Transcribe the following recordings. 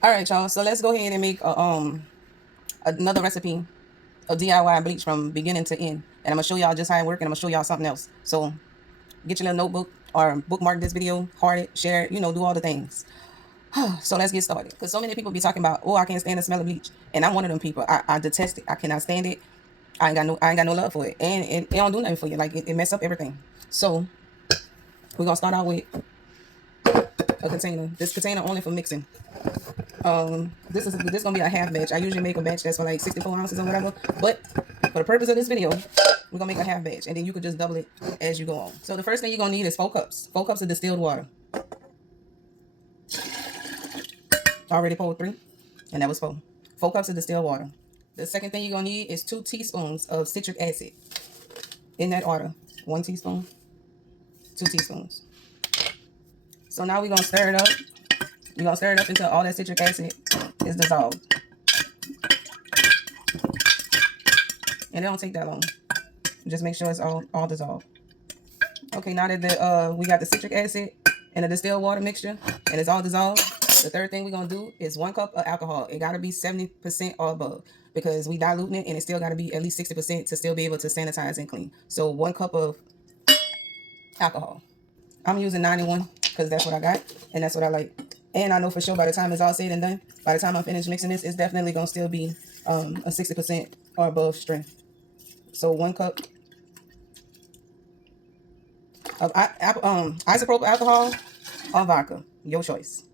All right, y'all. So let's go ahead and make another recipe of DIY bleach from beginning to end. And I'm gonna show y'all just how it works, and I'm gonna show y'all something else. So get your little notebook or bookmark this video, heart it, share it, do all the things. So let's get started. Because so many people be talking about, oh, I can't stand the smell of bleach, and I'm one of them people. I detest it. I cannot stand it. I ain't got no love for it, and it don't do nothing for you. Like it mess up everything. So we're gonna start out with a container. This container only for mixing. This gonna be a half batch. I usually make a batch that's for like 64 ounces or whatever. But for the purpose of this video, we're gonna make a half batch, and then you could just double it as you go on. So the first thing you're gonna need is 4 cups. 4 cups of distilled water. Already poured 3, and that was 4. 4 cups of distilled water. The second thing you're gonna need is 2 teaspoons of citric acid. In that order. 1 teaspoon, 2 teaspoons. So now we're gonna stir it up. We're gonna stir it up until all that citric acid is dissolved. And it don't take that long. Just make sure it's all dissolved. Okay, now that we got the citric acid and the distilled water mixture and it's all dissolved, the third thing we're gonna do is 1 cup of alcohol. It gotta be 70% or above because we diluting it, and it still gotta be at least 60% to still be able to sanitize and clean. So 1 cup of alcohol. I'm using 91 because that's what I got and that's what I like. And I know for sure by the time it's all said and done, by the time I'm finished mixing this, it's definitely gonna still be a 60% or above strength. So 1 cup of isopropyl alcohol or vodka, your choice.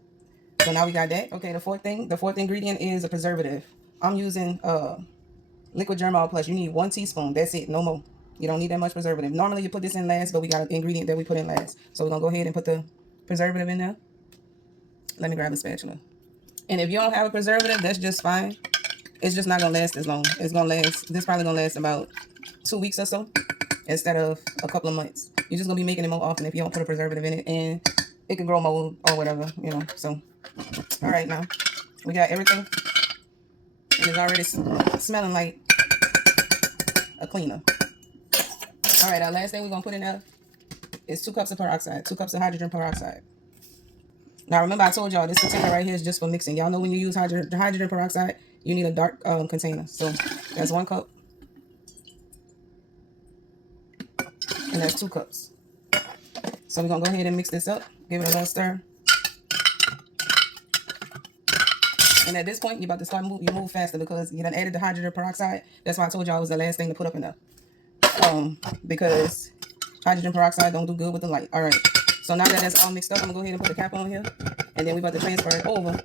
So now we got that. Okay, the fourth ingredient is a preservative. I'm using liquid germ oil plus. You need 1 teaspoon. That's it, no more. You don't need that much preservative. Normally you put this in last, but we got an ingredient that we put in last. So we're gonna go ahead and put the preservative in there. Let me grab a spatula. And if you don't have a preservative, that's just fine. It's just not gonna last as long. It's gonna last, this probably gonna last about 2 weeks or so instead of a couple of months. You're just gonna be making it more often if you don't put a preservative in it, and it can grow mold or whatever, So, all right, now we got everything. And it's already smelling like a cleaner. All right, our last thing we're gonna put in there is 2 cups of peroxide, 2 cups of hydrogen peroxide. Now remember I told y'all this container right here is just for mixing. Y'all know when you use hydrogen peroxide, you need a dark container. So that's 1 cup. And that's 2 cups. So we're gonna go ahead and mix this up, give it a little stir. And at this point, you're about to start you move faster because you done added the hydrogen peroxide. That's why I told y'all it was the last thing to put up in there. Because hydrogen peroxide don't do good with the light. All right. So now that that's all mixed up, I'm gonna go ahead and put the cap on here, and then we're about to transfer it over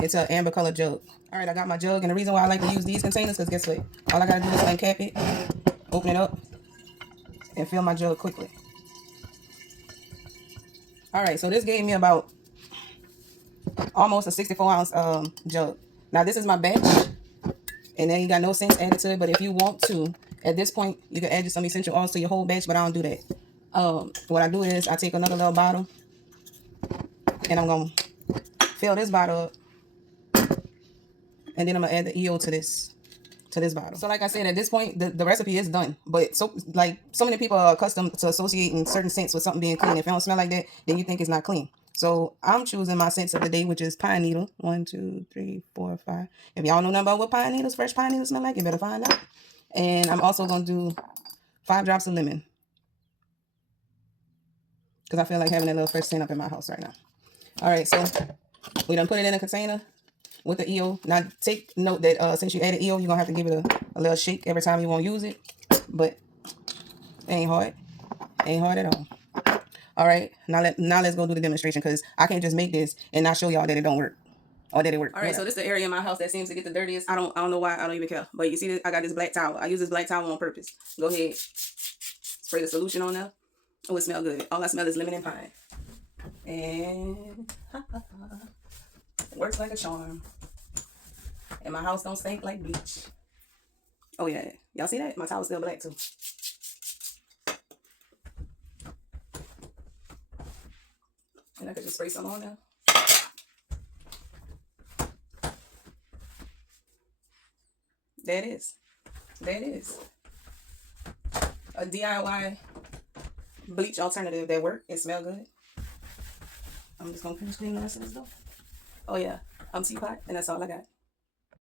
into an amber colored jug. All right, I got my jug, and the reason why I like to use these containers is guess what? All I gotta do is uncap it, open it up, and fill my jug quickly. All right, so this gave me about almost a 64-ounce jug. Now this is my batch, and then you got no scents added to it. But if you want to, at this point, you can add some essential oils to your whole batch. But I don't do that. What I do is I take another little bottle, and I'm gonna fill this bottle up, and then I'm gonna add the EO to this bottle. So like I said, at this point, the recipe is done. But so many people are accustomed to associating certain scents with something being clean. If it don't smell like that, then you think it's not clean. So I'm choosing my scents of the day, which is pine needle. 1, 2, 3, 4, 5. If y'all know nothing about what pine needles, fresh pine needles smell like, you better find out. And I'm also gonna do 5 drops of lemon because I feel like having that little fresh scent up in my house right now. All right, so we done put it in a container with the EO. Now take note that since you added EO, you're gonna have to give it a little shake every time you want to use it. But it ain't hard. Ain't hard at all. All right, now let's go do the demonstration because I can't just make this and not show y'all that it don't work or that it works. All right, so this is the area in my house that seems to get the dirtiest. I don't know why. I don't even care. But you see, I got this black towel. I use this black towel on purpose. Go ahead, spray the solution on there. Oh, it smells good. All I smell is lemon and pine, and it works like a charm. And my house don't stink like bleach. Oh yeah, y'all see that? My towel's still black too. And I could just spray some on there. There it is. There it is. A DIY bleach alternative that work. It smell good. I'm just gonna finish cleaning the rest of this stuff. Oh yeah, teapot, and that's all I got.